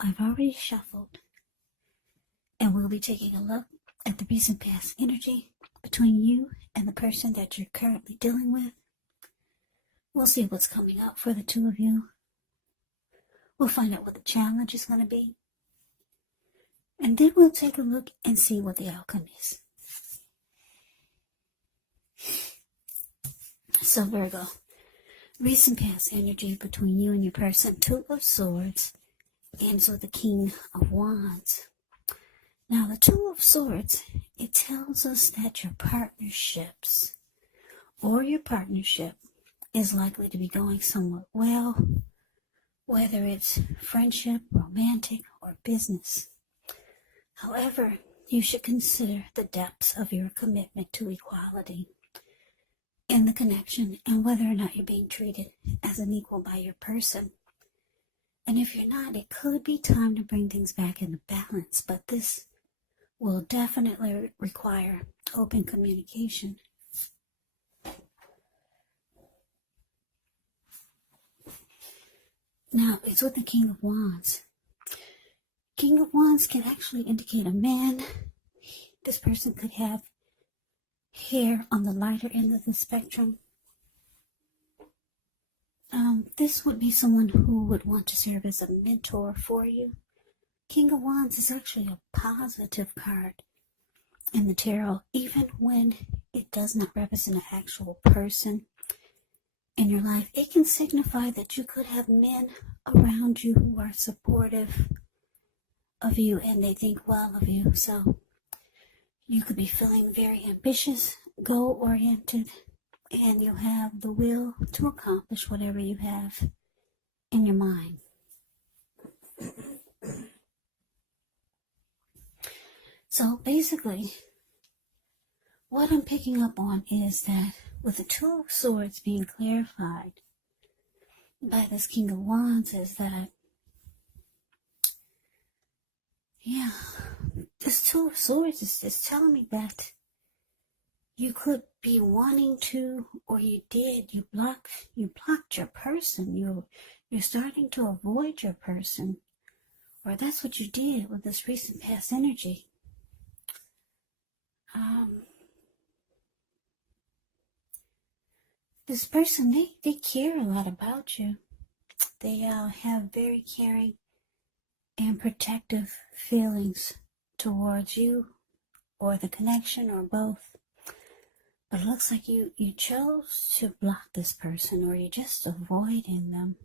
I've already shuffled, and we'll be taking a look at the recent past energy between you and the person that you're currently dealing with. We'll see what's coming up for the two of you. We'll find out what the challenge is going to be. And then we'll take a look and see what the outcome is. So Virgo, recent past energy between you and your person, Two of Swords, ends with the King of Wands. Now the Two of Swords, it tells us that your partnerships or your partnership is likely to be going somewhat well, whether it's friendship, romantic, or business. However, you should consider the depths of your commitment to equality in the connection and whether or not you're being treated as an equal by your person. And if you're not, it could be time to bring things back into balance, but this will definitely require open communication. Now, it's with the King of Wands. King of Wands can actually indicate a man. This person could have hair on the lighter end of the spectrum. This would be someone who would want to serve as a mentor for you. King of Wands is actually a positive card in the tarot, even when it does not represent an actual person in your life. It can signify that you could have men around you who are supportive of you and they think well of you. So you could be feeling very ambitious, goal-oriented, and you have the will to accomplish whatever you have in your mind. So basically, what I'm picking up on is that with the Two of Swords being clarified by this King of Wands is that, this Two of Swords is telling me that you could be wanting to, or you blocked your person. You're starting to avoid your person, or that's what you did with this recent past energy. This person, they care a lot about you. They have very caring and protective feelings towards you, or the connection, or both. But it looks like you chose to block this person, or you're just avoiding them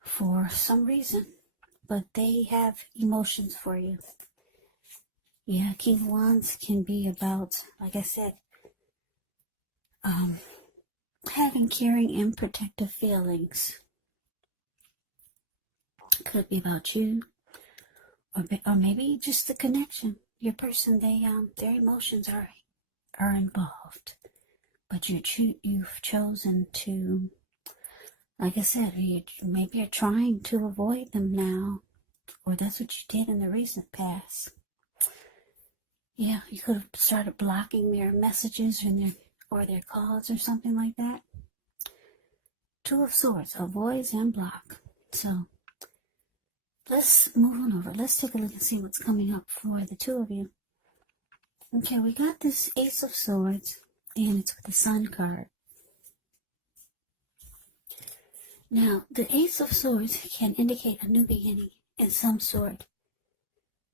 for some reason. But they have emotions for you. Yeah, King of Wands can be about, like I said, having caring and protective feelings. Could be about you, or maybe just the connection. Your person, their emotions are involved, but you've chosen to, like I said, maybe you're trying to avoid them now, or that's what you did in the recent past. Yeah, you could have started blocking their messages or their calls or something like that. Two of Swords, avoids and block. So let's move on over. Let's take a look and see what's coming up for the two of you. Okay, we got this Ace of Swords, and it's with the Sun card. Now, the Ace of Swords can indicate a new beginning in some sort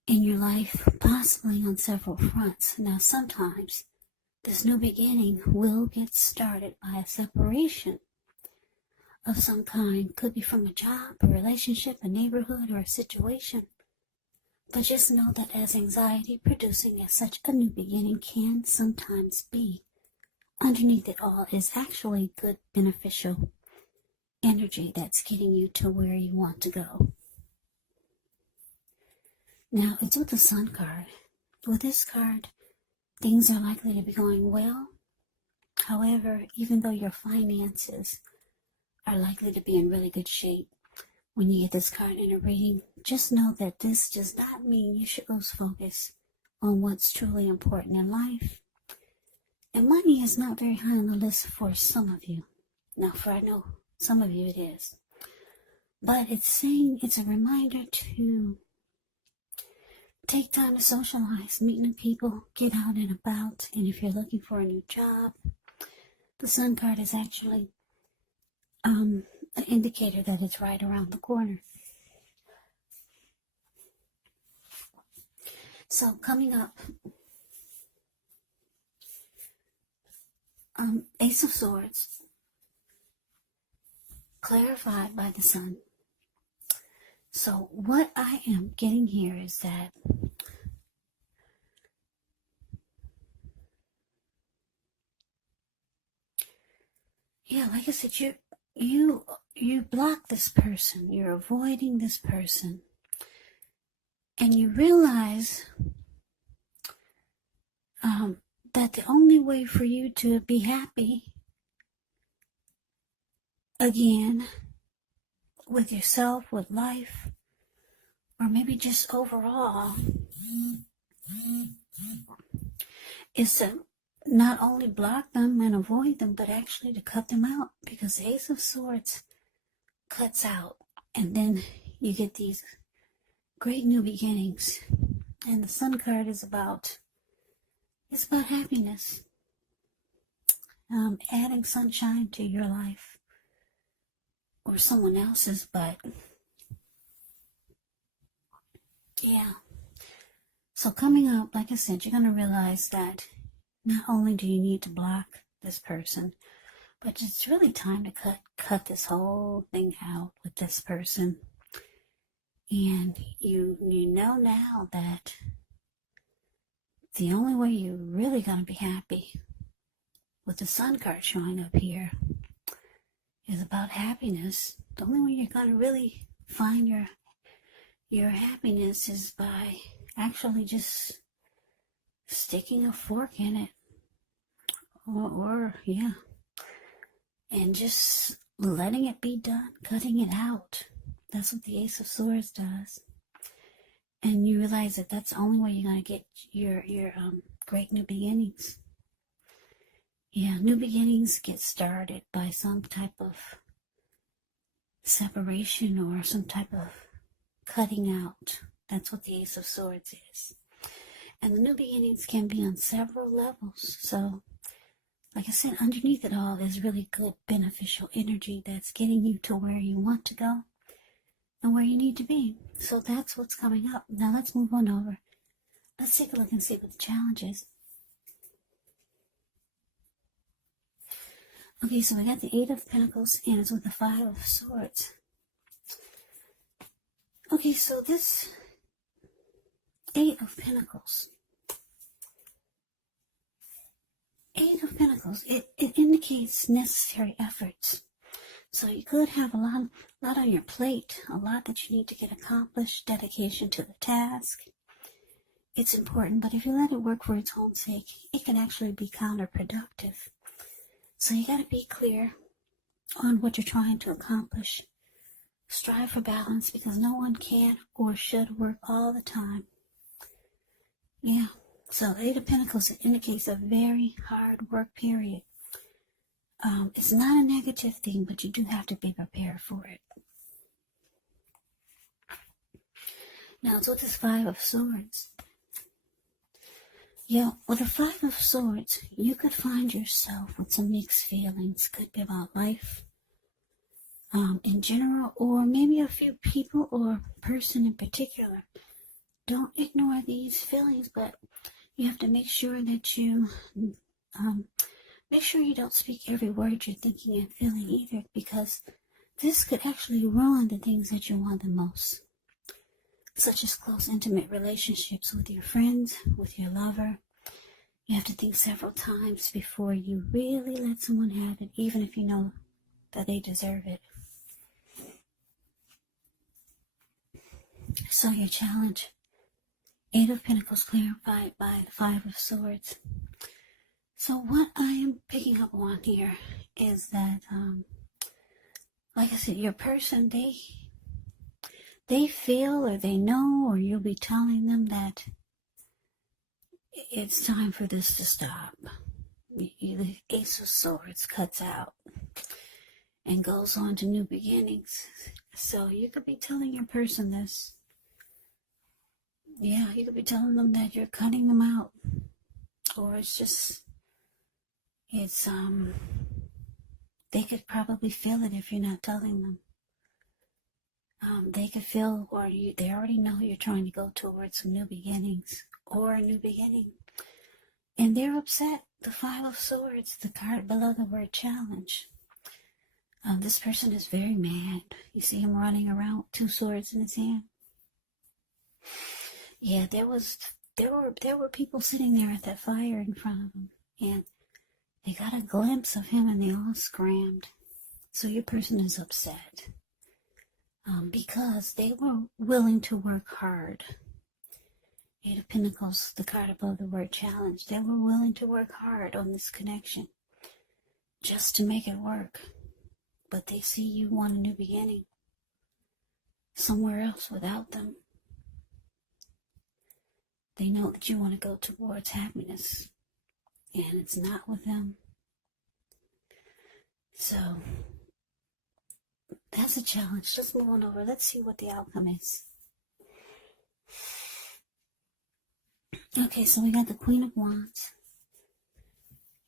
in your life, possibly on several fronts. Now, sometimes this new beginning will get started by a separation of some kind. Could be from a job, a relationship, a neighborhood, or a situation. But just know that as anxiety producing as such a new beginning can sometimes be, underneath it all is actually good, beneficial energy that's getting you to where you want to go. Now, it's with the Sun card. With this card, things are likely to be going well. However, even though your finances are likely to be in really good shape, when you get this card in a reading, just know that this does not mean you should lose focus on what's truly important in life. And money is not very high on the list for some of you. Now, I know some of you it is. But it's saying it's a reminder to take time to socialize, meet new people, get out and about. And if you're looking for a new job, the Sun card is actually an indicator that it's right around the corner. So coming up, Ace of Swords, clarified by the Sun. So what I am getting here is that like I said, you block this person, you're avoiding this person, and you realize that the only way for you to be happy again with yourself, with life, or maybe just overall, is to not only block them and avoid them, but actually to cut them out, because the Ace of Swords cuts out, and then you get these great new beginnings. And the Sun card is about happiness, adding sunshine to your life or someone else's, but yeah. So coming up, like I said, you're going to realize that not only do you need to block this person, but it's really time to cut this whole thing out with this person. And you know now that the only way you're really going to be happy, with the Sun card showing up here, is about happiness. The only way you're going to really find your happiness is by actually just sticking a fork in it. Or and just letting it be done, cutting it out. That's what the Ace of Swords does. And you realize that that's the only way you're going to get your great new beginnings. Yeah, new beginnings get started by some type of separation or some type of cutting out. That's what the Ace of Swords is. And the new beginnings can be on several levels. So, like I said, underneath it all is really good, beneficial energy that's getting you to where you want to go and where you need to be. So that's what's coming up. Now let's move on over. Let's take a look and see what the challenge is. Okay, so we got the Eight of Pentacles, and it's with the Five of Swords. Okay, so this Eight of Pentacles, it indicates necessary efforts. So you could have a lot on your plate, a lot that you need to get accomplished, dedication to the task. It's important, but if you let it work for its own sake, it can actually be counterproductive. So you got to be clear on what you're trying to accomplish. Strive for balance, because no one can or should work all the time. Yeah. So Eight of Pentacles, it indicates a very hard work period. It's not a negative thing, but you do have to be prepared for it. Now it's with this Five of Swords. Yeah, with the Five of Swords, you could find yourself with some mixed feelings. Could be about life in general, or maybe a few people or person in particular. Don't ignore these feelings, but you have to make sure that you don't speak every word you're thinking and feeling either, because this could actually ruin the things that you want the most, such as close, intimate relationships with your friends, with your lover. You have to think several times before you really let someone have it, even if you know that they deserve it. So your challenge, Eight of Pentacles clarified by the Five of Swords. So what I am picking up on here is that, like I said, your person, they feel or they know, or you'll be telling them that it's time for this to stop. The Ace of Swords cuts out and goes on to new beginnings. So you could be telling your person this. Yeah, you could be telling them that you're cutting them out. Or they could probably feel it if you're not telling them. They could feel, they already know you're trying to go towards some new beginnings or a new beginning. And they're upset. The Five of Swords, the card below the word challenge. This person is very mad. You see him running around with 2 swords in his hand. Yeah, there were people sitting there at that fire in front of him, and they got a glimpse of him and they all scrammed. So your person is upset because they were willing to work hard. 8 of Pentacles, the card above the word challenge. They were willing to work hard on this connection just to make it work. But they see you want a new beginning somewhere else without them. They know that you want to go towards happiness, and it's not with them. So that's a challenge. Let's move on over. Let's see what the outcome is. Okay, so we got the Queen of Wands,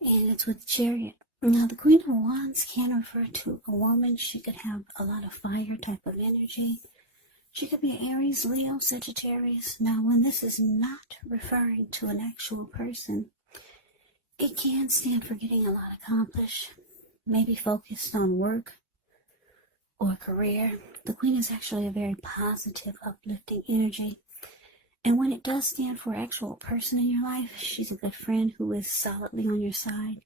and it's with the Chariot. Now, the Queen of Wands can refer to a woman. She could have a lot of fire type of energy. She could be Aries, Leo, Sagittarius. Now, when this is not referring to an actual person, it can stand for getting a lot accomplished, maybe focused on work or career. The Queen is actually a very positive, uplifting energy. And when it does stand for an actual person in your life, she's a good friend who is solidly on your side,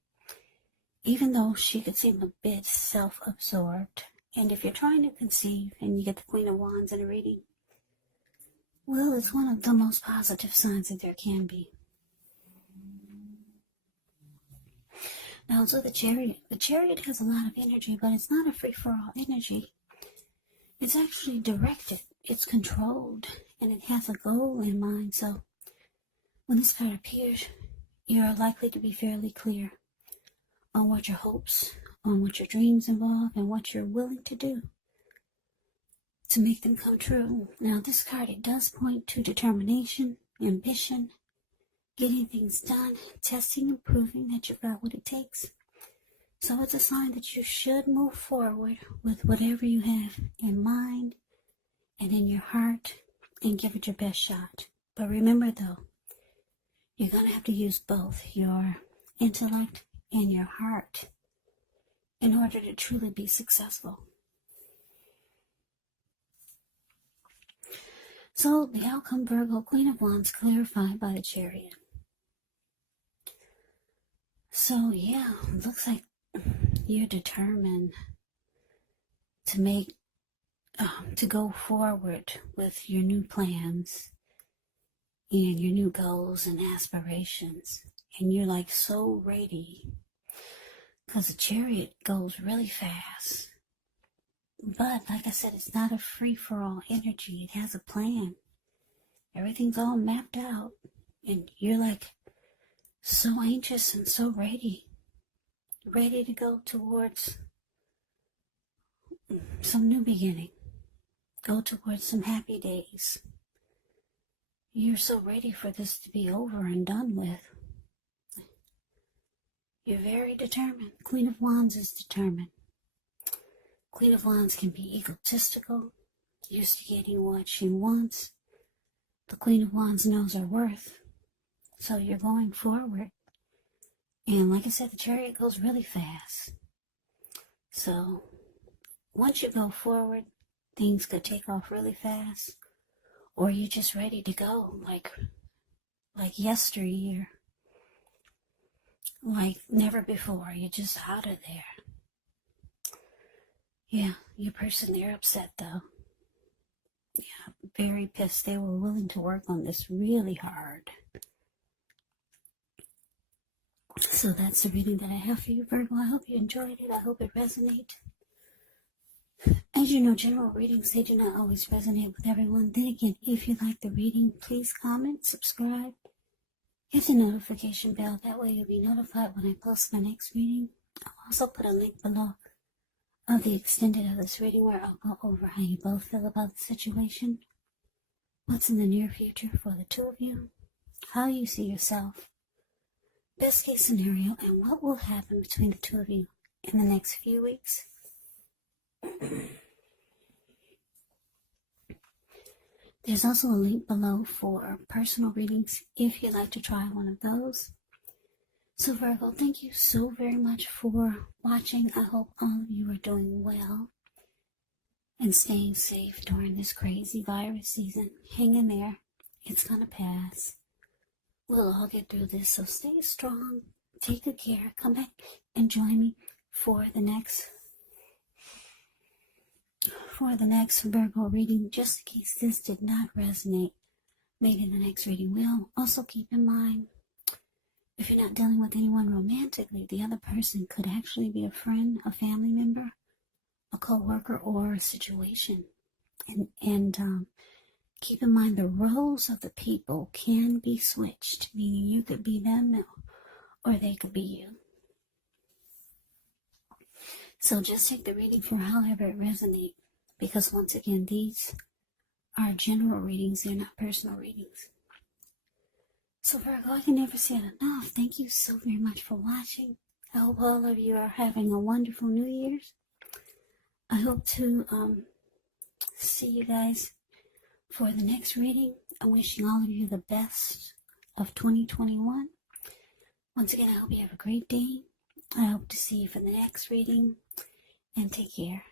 even though she could seem a bit self-absorbed. And if you're trying to conceive and you get the Queen of Wands in a reading, well, it's one of the most positive signs that there can be. Now, so the Chariot. The Chariot has a lot of energy, but it's not a free-for-all energy. It's actually directed. It's controlled, and it has a goal in mind. So when this card appears, you're likely to be fairly clear on what your hopes, on what your dreams involve, and what you're willing to do to make them come true. Now, this card, it does point to determination, ambition, getting things done, testing and proving that you've got what it takes. So it's a sign that you should move forward with whatever you have in mind and in your heart and give it your best shot. But remember, though, you're going to have to use both your intellect and your heart in order to truly be successful. So the outcome, Virgo, Queen of Wands, clarified by the Chariot. So yeah, it looks like you're determined to to go forward with your new plans and your new goals and aspirations. And you're like so ready, because the Chariot goes really fast. But like I said, it's not a free-for-all energy. It has a plan. Everything's all mapped out. And you're like so anxious and so ready to go towards some new beginning. Go towards some happy days. You're so ready for this to be over and done with. You're very determined. Queen of Wands is determined. Queen of Wands can be egotistical, used to getting what she wants. The Queen of Wands knows her worth. So you're going forward. And like I said, the Chariot goes really fast. So once you go forward, things could take off really fast. Or you're just ready to go, like yesteryear. Like never before. You're just out of there. Yeah, your person, they're upset though. Yeah, very pissed. They were willing to work on this really hard. So that's the reading that I have for you, Virgo. I hope you enjoyed it. I hope it resonated. As you know, general readings, they do not always resonate with everyone. Then again, if you like the reading, please comment, subscribe, hit the notification bell. That way you'll be notified when I post my next reading. I'll also put a link below of the extended of this reading, where I'll go over how you both feel about the situation, what's in the near future for the two of you, how you see yourself, best case scenario, and what will happen between the two of you in the next few weeks. There's also a link below for personal readings if you'd like to try one of those. So Virgo, thank you so very much for watching. I hope all of you are doing well and staying safe during this crazy virus season. Hang in there. It's going to pass. We'll all get through this, so stay strong. Take good care. Come back and join me for the next Virgo reading, just in case this did not resonate. Maybe the next reading will. Also keep in mind, if you're not dealing with anyone romantically, the other person could actually be a friend, a family member, a co-worker, or a situation. And keep in mind the roles of the people can be switched, meaning you could be them or they could be you. So just take the reading for however it resonates, because once again, these are general readings, they're not personal readings. So Virgo, I can never say it enough. Thank you so very much for watching. I hope all of you are having a wonderful New Year's. I hope to see you guys for the next reading. I'm wishing all of you the best of 2021. Once again, I hope you have a great day. I hope to see you for the next reading, and take care.